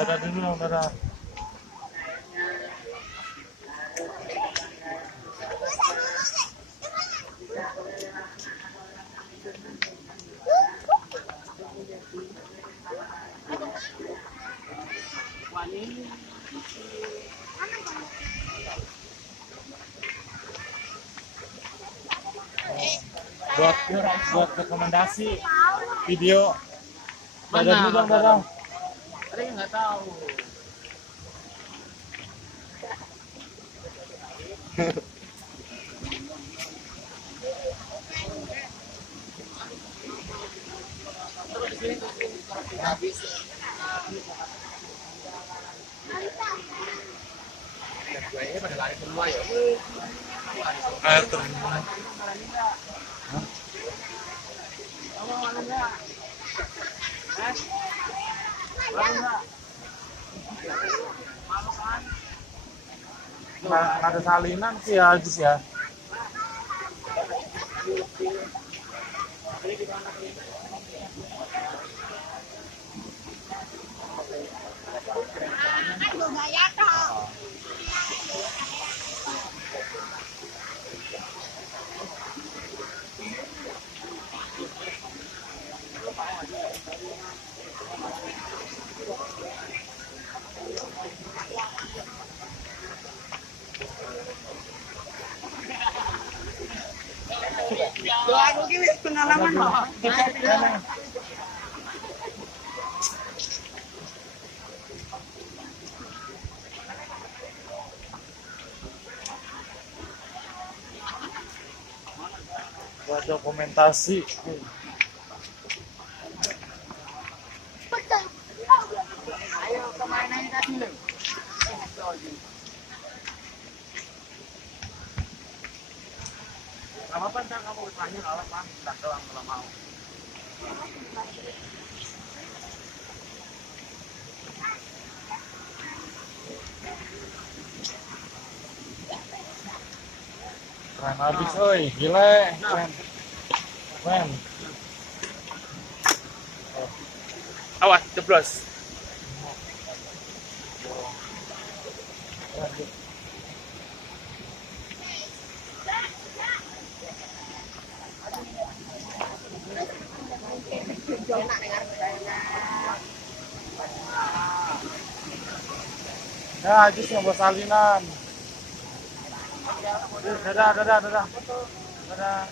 Dadah dulu dong, dadah. Buat rekomendasi video. Dadah dulu dong, dadah. Ada yang nggak tahu. Habis. Gue pada lari semua ya. Air terjun. Nggak ada salinan sih ya, habis ya. Aku ki wis pengalaman kok. Buat dokumentasi. Ayo kemana tadi lu? Gak apa-apa, ntar kamu tanya kalau apa, tak doang kalau mau. Keren habis, oi, gile, keren. Keren. Awas, jeblos. Ya, habis yang buat salinan. Dadah, dadah, dadah. Dadah.